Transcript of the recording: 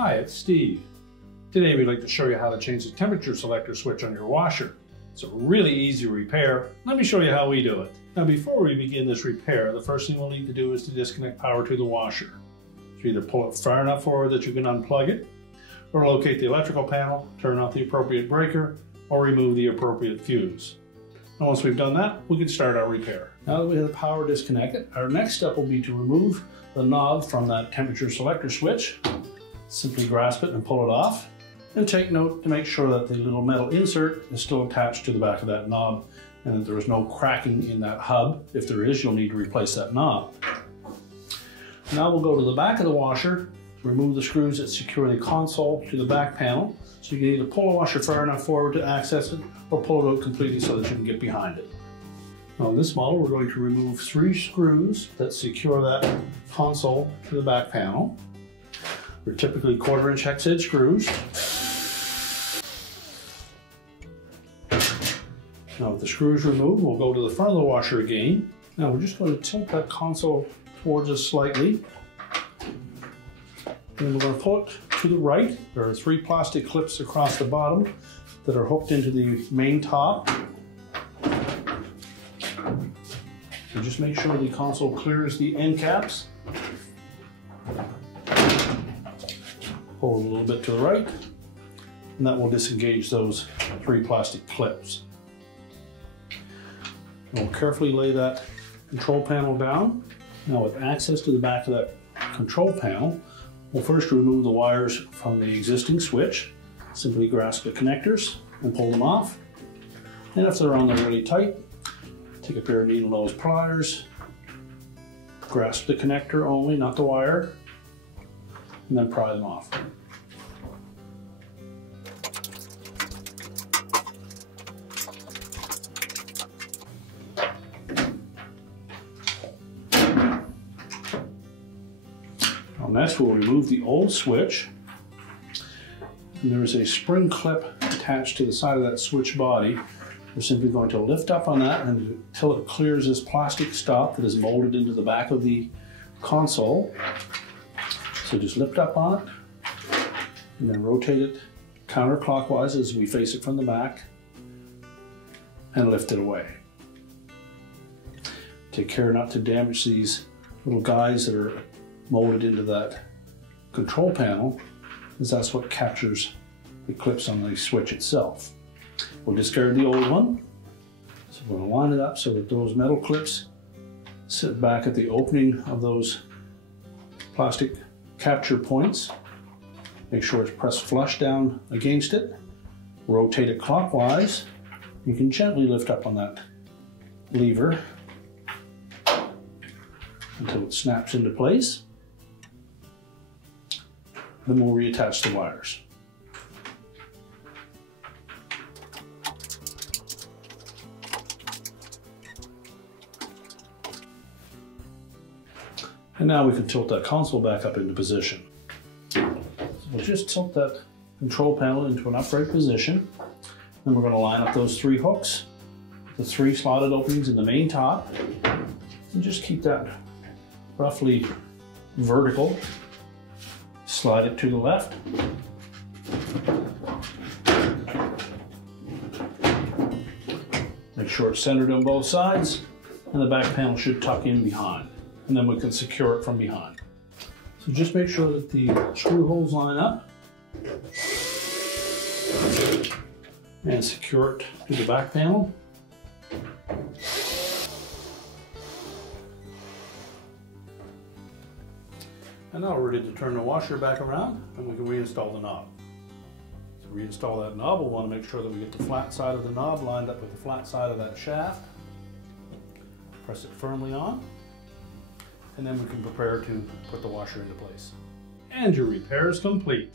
Hi, it's Steve. Today we'd like to show you how to change the temperature selector switch on your washer. It's a really easy repair. Let me show you how we do it. Now before we begin this repair, the first thing we'll need to do is to disconnect power to the washer. So either pull it far enough forward that you can unplug it, or locate the electrical panel, turn off the appropriate breaker, or remove the appropriate fuse. And once we've done that, we can start our repair. Now that we have the power disconnected, our next step will be to remove the knob from that temperature selector switch. Simply grasp it and pull it off. And take note to make sure that the little metal insert is still attached to the back of that knob and that there is no cracking in that hub. If there is, you'll need to replace that knob. Now we'll go to the back of the washer, remove the screws that secure the console to the back panel. So you can either pull the washer far enough forward to access it or pull it out completely so that you can get behind it. Now in this model, we're going to remove 3 screws that secure that console to the back panel. They're typically 1/4-inch hex head screws. Now with the screws removed, we'll go to the front of the washer again. Now we're just going to tilt that console towards us slightly. And we're going to pull it to the right. There are 3 plastic clips across the bottom that are hooked into the main top. So just make sure the console clears the end caps. Pull a little bit to the right, and that will disengage those 3 plastic clips. We'll carefully lay that control panel down. Now with access to the back of that control panel, we'll first remove the wires from the existing switch. Simply grasp the connectors and pull them off. And if they're on there really tight, take a pair of needle nose pliers, grasp the connector only, not the wire, and then pry them off. Next, we'll remove the old switch. And there is a spring clip attached to the side of that switch body. We're simply going to lift up on that until it clears this plastic stop that is molded into the back of the console. So just lift up on it and then rotate it counterclockwise as we face it from the back and lift it away. Take care not to damage these little guides that are molded into that control panel, as that's what captures the clips on the switch itself. We'll discard the old one. So we're going to line it up so that those metal clips sit back at the opening of those plastic capture points. Make sure it's pressed flush down against it. Rotate it clockwise. You can gently lift up on that lever until it snaps into place. Then we'll reattach the wires. And now we can tilt that console back up into position. So we'll just tilt that control panel into an upright position. Then we're going to line up those 3 hooks, the 3 slotted openings in the main top, and just keep that roughly vertical. Slide it to the left. Make sure it's centered on both sides, and the back panel should tuck in behind. And then we can secure it from behind. So just make sure that the screw holes line up and secure it to the back panel. And now we're ready to turn the washer back around and we can reinstall the knob. To reinstall that knob, we'll want to make sure that we get the flat side of the knob lined up with the flat side of that shaft. Press it firmly on, and then we can prepare to put the washer into place. And your repair is complete.